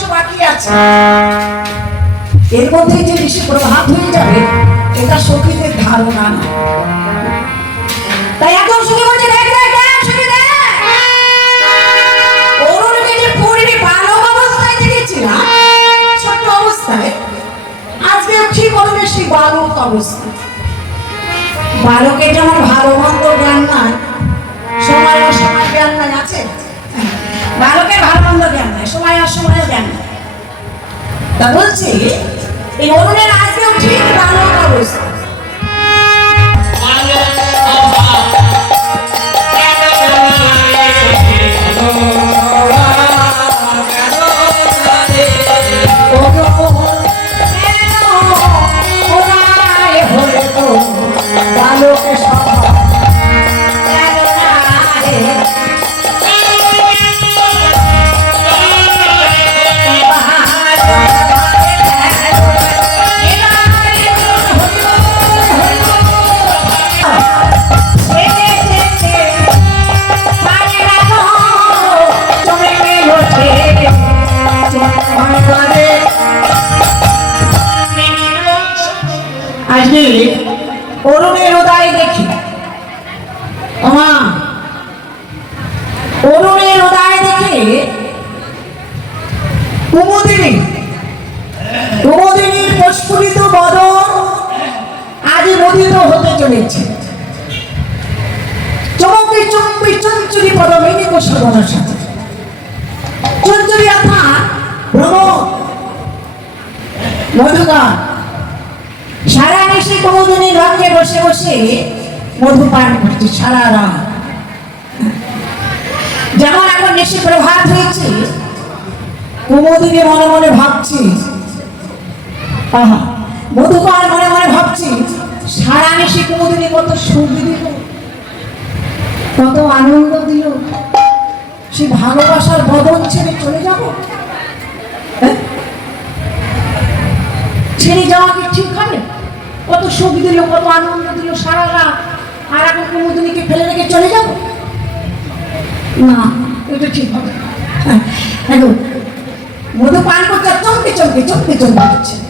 কিছু বাকি আছে। এর মধ্যে যে ঋষি প্রভাব হয়ে যাবে, এটা সখীদের ধারণা না। তাই এখন বলছে বালক বালক অবস্থা? বালকের যেমন ভালো মন্দ জ্ঞান নাই সময় অসময় জ্ঞান নাই, আছে? বালকের ভালো মন্দ জ্ঞান নাই, সময় অসময়ের জ্ঞান নাই। তা বলছি, এই অরুণের আজকেও ঠিক প্রস্ফুটিত বদন আজ মোদিত হতে চলেছে। চমকে চমকে চঞ্চুরি পদমিনী কোষাগণের সাথে। চঞ্চুরি আত্মা ভ্রমণ সারা নিশি কুমুদিনীর রঙে বসে বসে মধু পান করছে, সারা রাত যেমন এখন নিশি প্রভাত হয়েছে কুমুদিনী মনে মনে ভাবছি, আহা মধুকর মনে মনে ভাবছি, সারা নিশি কুমুদিনী কত সুখ দিল, কত আনন্দ দিল। সে ভালোবাসার বদন ছেড়ে চলে যাব? ছেড়ে যাওয়া কি ঠিক হবে? কত সুখ দিল, কত আনন্দ দিল, সারা রাত আর এখন কুমুদিনীকে ফেলে রেখে চলে যাব? না, এটা ঠিক হবে এখন মধু পান আর চমকে চমকে চমকে চমকে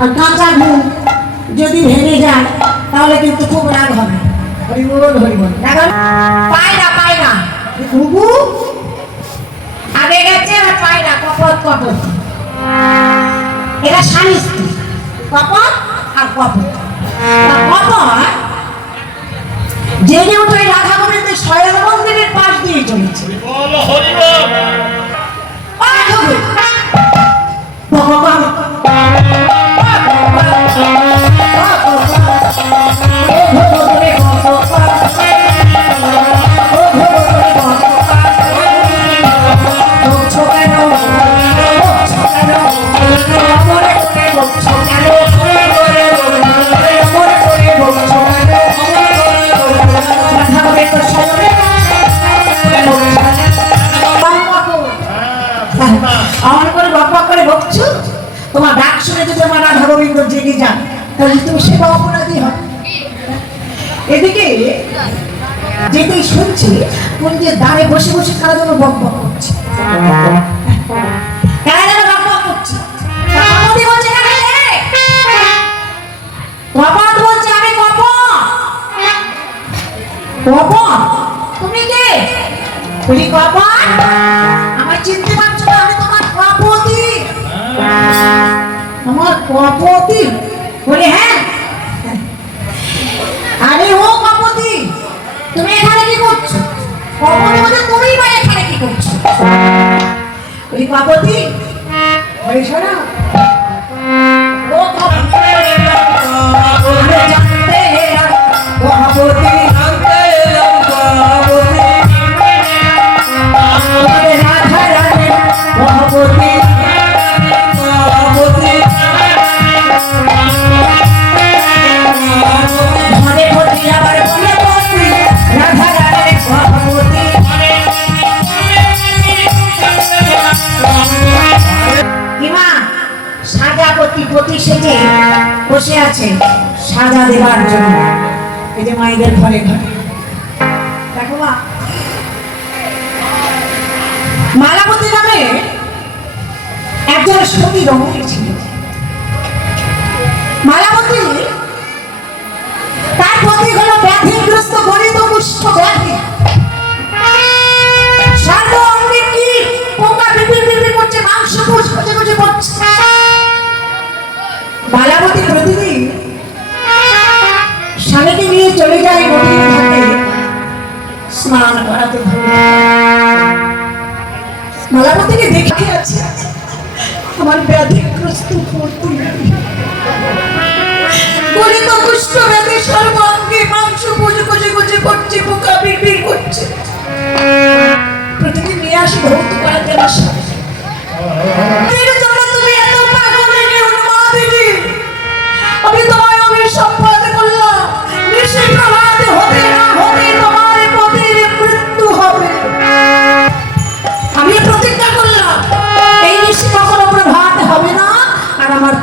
আর কাঁচা ঘুম যদি ভেঙে যায় তাহলে কিন্তু খুব রাগ হবে। হরিবল হরিবল? পায় না পায় না ঘুঘু? আগে গেছে আর পায় না কপত কপত। এরা স্বামী স্ত্রী। কপত আর জেনে উঠে রাধা গোবিন্দের স্বয়ং মন্দিরের পাশ দিয়ে চলেছে। ভগবান। আমার এদিকে যেতেই শুনছি কুঞ্জের দ্বারে বসে বসে কারা যেন বক বক করছে? আমি তোমার আমার কপতি? বলে হ্যাঁ আরে ও কপতি তুমি এখানে কি করছ কপতি বলে তুমি বা এখানে কি বলি কপতি বলি শোনো দেওয়ার জন্য। এই যে মায়েদের ঘরে ঘরে। দেখো মা। মালাবতী নামে একজন সতী রমণী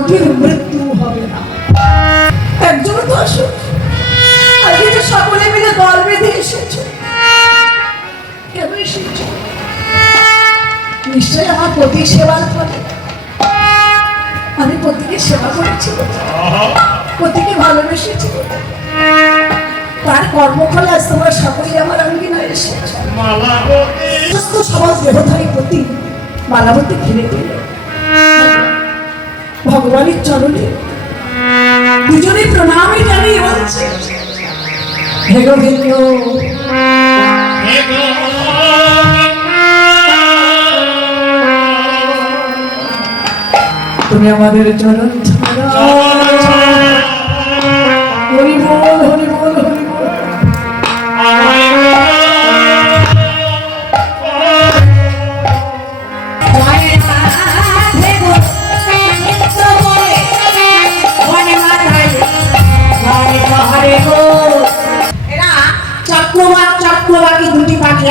পতির মৃত্যু হবে না। একজন তো আসো আজকে যে সকলে মিলে দল বেঁধে এসেছ। কেন এসেছ? নিশ্চয় আমার সেবার ফলে আমি পতিকে সেবা করেছি। পতিকে ভালোবেসেছি। তার কর্মফলে আজ তোমরা সকলেই আমার আঙ্গিনা এসেছ। সমাজ দেহধারী প্রতি মালাবতী ঘিরে দিল ভগবানের চরণে। দুজনে প্রণামে জানিয়ে বলছে হে গোবিন্দ তুমি আমাদের চরণ হরি হরি বল হরি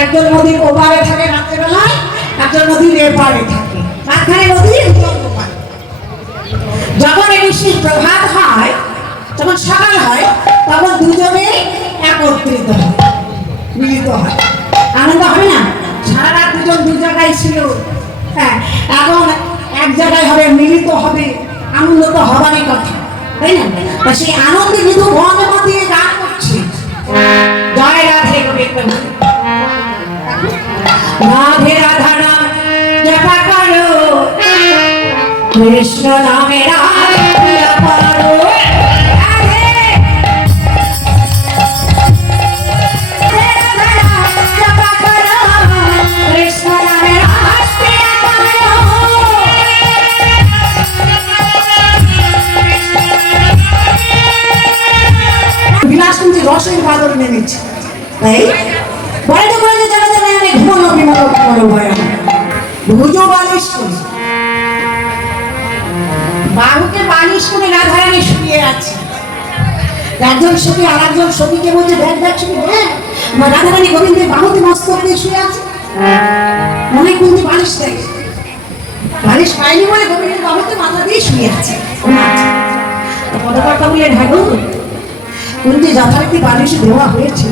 একজন নদীর ওপারে থাকে রাত্রেবেলায়, একজন নদীর এপারে থাকে। মাঝখানে যখন এই ঋষির প্রভাত হয়, যখন সকাল হয়, তখন দুজনে একত্রিত হয়, মিলিত হয়। আনন্দ হবে না? সারা রাত দুজন দু জায়গায় ছিল। হ্যাঁ এখন এক জায়গায় হবে, মিলিত হবে, আনন্দ তো হবারই কথা, তাই না? সেই আনন্দে কিন্তু মন দিয়ে গান করছে। জয় রাধে গোবিন্দ। রাধে রাধা নাম জপা করো কৃষ্ণ নামে রাধে করো রসের বাদল নেমেছে তাই? রাধারানী গোবিন্দের বাহুতে মস্তক শুয়ে আছে। মনে কুন্তি বালিশ দেয়। বালিশ পায়নি বলে গোবিন্দের বাহুতে মাথা দিয়ে শুয়ে আছে। পদকর্তা ঢাকুর কুন্তি যথারীতি বালিশ দেওয়া হয়েছে।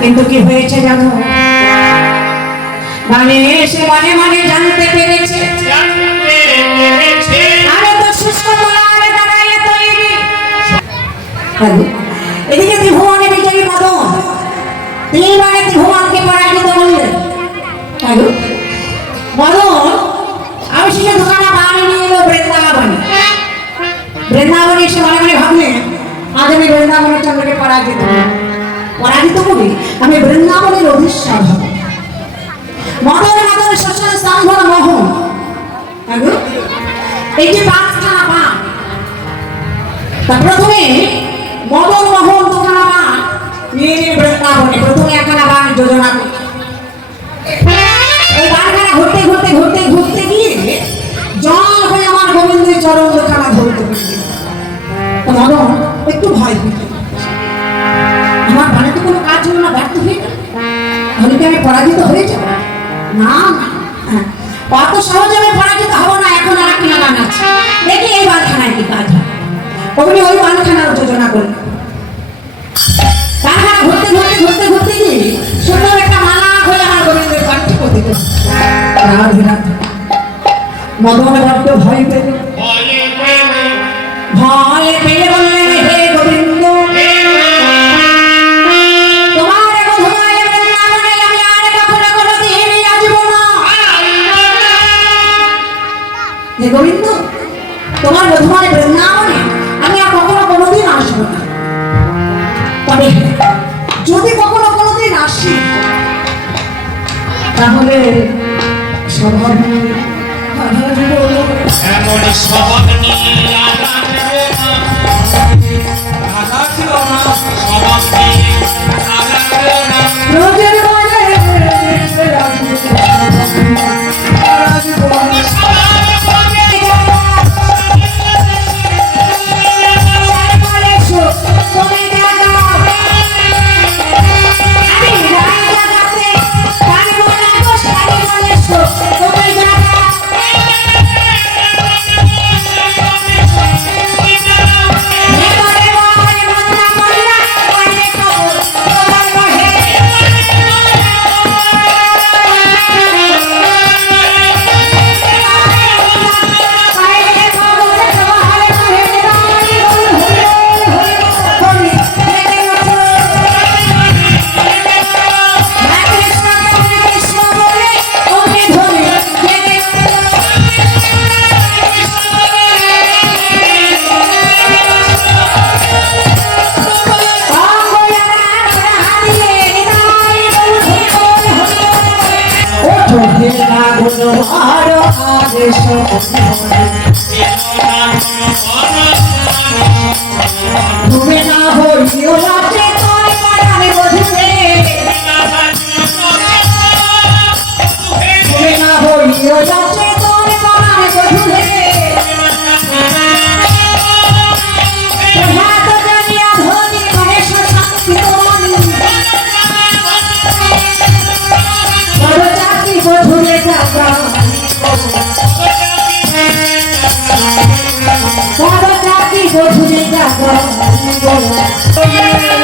কিন্তু কি হয়েছে জানো? মানে এসে, মনে মনে জানতে পেরেছে। এদিকে ত্রিভুবনে বিজয়ী মদন তিনি মানে ত্রিভুবনকে পরাজিত মদন বাণী নিয়ে এলো বৃন্দাবনে। বৃন্দাবনে এসে মনে মনে ভাবলেন, আজ আমি বৃন্দাবনের চন্দ্রকে পরাজিত পরাজিত করি? আমি বৃন্দাবনের এই যে পাঁচখানা পা তা প্রথমে মদন মোহন দুখানা বান নিয়ে নিয়ে বৃন্দাবনে। প্রথমে একখানা বান যোজনা। এই বানখানা ঘুরতে ঘুরতে ঘুরতে ঘুরতে গিয়ে জল হয়ে আমার গোবিন্দের চরণ দুখানা ধরতে মদন একটু ভয় পেল আমার বানে তো কোনো কাজ হলো না, ব্যর্থ হয়ে কি আমি পরাজিত হয়ে যাব? না। অত সহজে আমি পরাজিত হব না অমনি ওই বালখানার যোজনা করি বালখানা ঘুরতে ঘুরতে ঘুরতে ঘুরতে গিয়ে সুন্দর একটা মালা হয়ে আমার গোবিন্দের কণ্ঠে পতিত মদন বড্ড ভয় পেল। ভয় পেয়ে হে গোবিন্দ, তোমার মধুময় বৃন্দাবনে আসব না তবে যদি কখনো কোনোদিন আসি তাহলে স্বভাব নিয়ে বাধা দিব। এমন স্বভাব নিয়ে আগাবে না। স্বভাব নিয়ে আগাবে না। বধুরে যাত্রা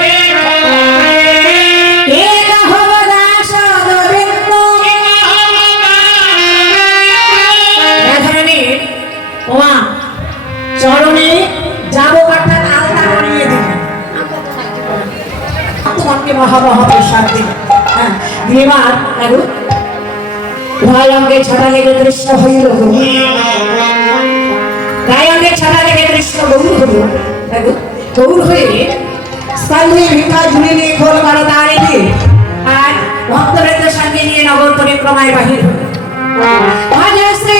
মহাবহ প্রসাদ দিল হ্যাঁ এবার দেখো উভয় অঙ্গে ছটা লেগে দৃশ্য হইল গায়ে অঙ্গে ছটা লেগে দৃশ্য গৌর দেখো, গৌর হয়ে স্কন্ধে ভিক্ষা ঝুলে নিয়ে খোল মারো দিয়ে আর ভক্তবৃন্দ সঙ্গে নিয়ে নগর পরিক্রমায় বাহির হল ভজ শ্রী